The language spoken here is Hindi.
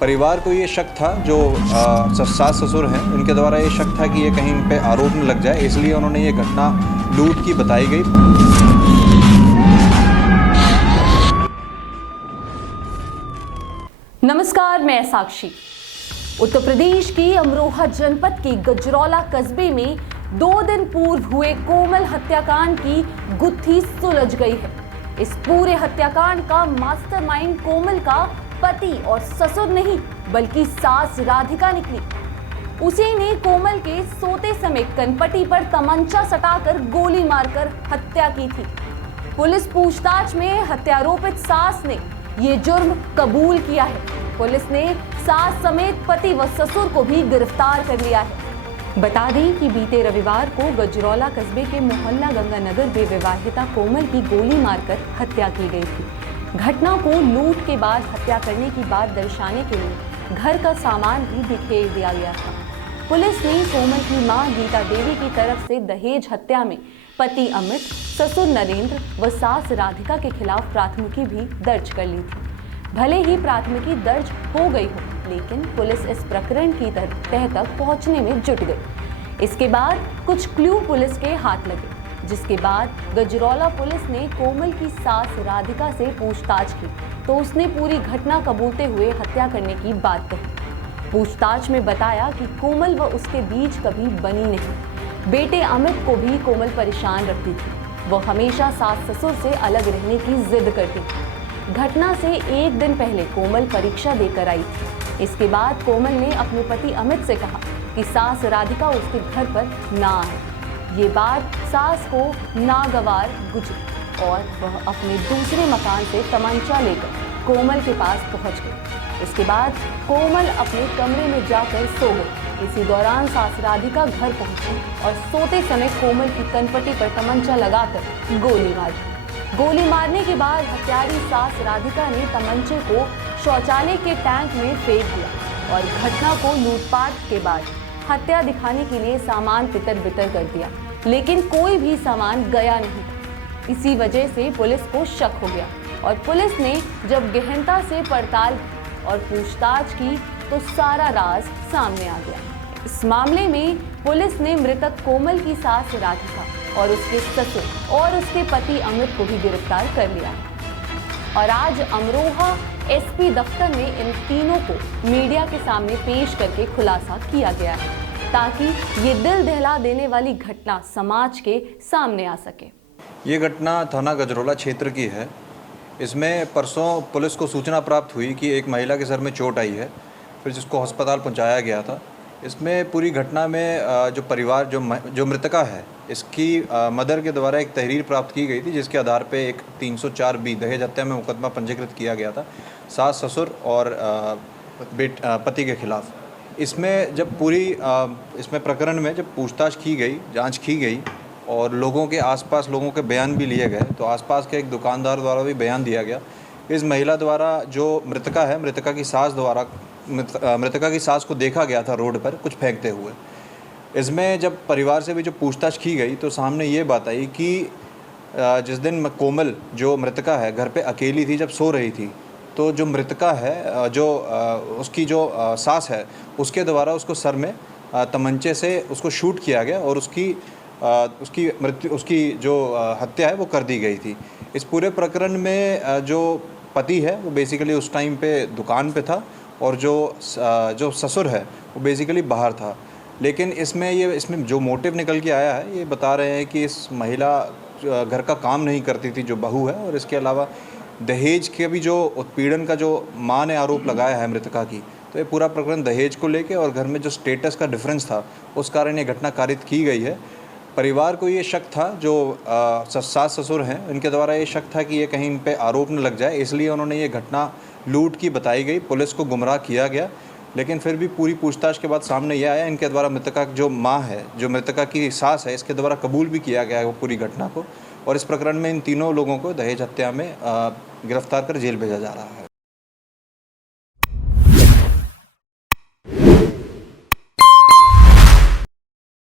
परिवार को ये शक था, जो सास ससुर हैं उनके द्वारा ये शक था कि ये कहीं इन पे आरोप न लग जाए, इसलिए उन्होंने ये घटना लूट की बताई गई। नमस्कार, मैं साक्षी। उत्तर प्रदेश की अमरोहा जनपद के गजरौला कस्बे में 2 दिन पूर्व हुए कोमल हत्याकांड की गुत्थी सुलझ गई है। इस पूरे हत्याकांड का मास्टरमाइंड कोमल का पति और ससुर नहीं बल्कि सास राधिका निकली। उसी ने कोमल के सोते समय कनपटी पर तमंचा सटाकर गोली मारकर हत्या की थी। पुलिस पूछताछ में हत्यारोपित सास ने ये जुर्म कबूल किया है। पुलिस ने सास समेत पति व ससुर को भी गिरफ्तार कर लिया है। बता दें कि बीते रविवार को गजरौला कस्बे के मोहल्ला गंगानगर में विवाहिता कोमल की गोली मारकर हत्या की गई थी। घटना को लूट के बाद हत्या करने की बात दर्शाने के लिए घर का सामान भी बिखेर दिया गया था। पुलिस ने कोमल की मां गीता देवी की तरफ से दहेज हत्या में पति अमित, ससुर नरेंद्र व सास राधिका के खिलाफ प्राथमिकी भी दर्ज कर ली थी। भले ही प्राथमिकी दर्ज हो गई हो, लेकिन पुलिस इस प्रकरण की तह तक पहुंचने में जुट गई। इसके बाद कुछ क्लू पुलिस के हाथ लगे, जिसके बाद गजरौला पुलिस ने कोमल की सास राधिका से पूछताछ की तो उसने पूरी घटना कबूलते हुए हत्या करने की बात कही। पूछताछ में बताया कि कोमल व उसके बीच कभी बनी नहीं। बेटे अमित को भी कोमल परेशान रखती थी। वह हमेशा सास ससुर से अलग रहने की जिद करती थी। घटना से 1 दिन पहले कोमल परीक्षा देकर आई थी। इसके बाद कोमल ने अपने पति अमित से कहा कि सास राधिका उसके घर पर ना आए। ये बात सास को नागवार गुजरी और वह अपने दूसरे मकान से तमंचा लेकर कोमल के पास पहुंच गई। इसके बाद कोमल अपने कमरे में जाकर सो गई। इसी दौरान सास राधिका घर पहुंची और सोते समय कोमल की कनपटी पर तमंचा लगाकर गोली मार दी। गोली मारने के बाद हत्यारी सास राधिका ने तमंचे को शौचालय के टैंक में फेंक दिया और घटना को लूटपाट के बाद हत्या दिखाने के लिए सामान तितर बितर कर दिया, लेकिन कोई भी सामान गया नहीं। इसी वजह से पुलिस को शक हो गया और पुलिस ने जब गहनता से पड़ताल और पूछताछ की तो सारा राज सामने आ गया। इस मामले में पुलिस ने मृतक कोमल की सास राधिका और उसके ससुर और उसके पति अमित को भी गिरफ्तार कर लिया है। और आज अमरोहा एसपी दफ्तर में इन तीनों को मीडिया के सामने पेश करके खुलासा किया गया है, ताकि ये दिल दहला देने वाली घटना समाज के सामने आ सके। ये घटना थाना गजरौला क्षेत्र की है। इसमें परसों पुलिस को सूचना प्राप्त हुई कि एक महिला के सर में चोट आई है, फिर जिसको अस्पताल पहुंचाया गया था। इसमें पूरी घटना में जो परिवार जो मृतका है, इसकी मदर के द्वारा एक तहरीर प्राप्त की गई थी, जिसके आधार पे एक 304B दहेज हत्या में मुकदमा पंजीकृत किया गया था सास ससुर और पति के खिलाफ। इसमें जब इसमें प्रकरण में जब पूछताछ की गई, जांच की गई और लोगों के आसपास लोगों के बयान भी लिए गए, तो आसपास के एक दुकानदार द्वारा भी बयान दिया गया। इस महिला द्वारा जो मृतका है, मृतका की सास को देखा गया था रोड पर कुछ फेंकते हुए। इसमें जब परिवार से भी जो पूछताछ की गई तो सामने ये बात आई कि जिस दिन कोमल जो मृतका है घर पे अकेली थी, जब सो रही थी, तो जो मृतका है उसकी जो सास है, उसके द्वारा उसको सर में तमंचे से उसको शूट किया गया और उसकी जो हत्या है वो कर दी गई थी। इस पूरे प्रकरण में जो पति है वो बेसिकली उस टाइम पे दुकान पे था और जो ससुर है वो बेसिकली बाहर था। लेकिन इसमें जो मोटिव निकल के आया है, ये बता रहे हैं कि इस महिला घर का काम नहीं करती थी, जो बहू है, और इसके अलावा दहेज के भी जो उत्पीड़न का जो मां ने आरोप लगाया है मृतका की, तो ये पूरा प्रकरण दहेज को लेके और घर में जो स्टेटस का डिफरेंस था उस कारण ये घटना कारित की गई है। परिवार को ये शक था, जो सास ससुर हैं उनके द्वारा ये शक था कि ये कहीं इन पे आरोप न लग जाए, इसलिए उन्होंने ये घटना लूट की बताई गई। पुलिस को गुमराह किया गया, लेकिन फिर भी पूरी पूछताछ के बाद सामने यह आया इनके द्वारा मृतका जो मां है, जो मृतका की सास है, इसके द्वारा कबूल भी किया गया है वो पूरी घटना को। और इस प्रकरण में इन तीनों लोगों को दहेज हत्या में गिरफ्तार कर जेल भेजा जा रहा है।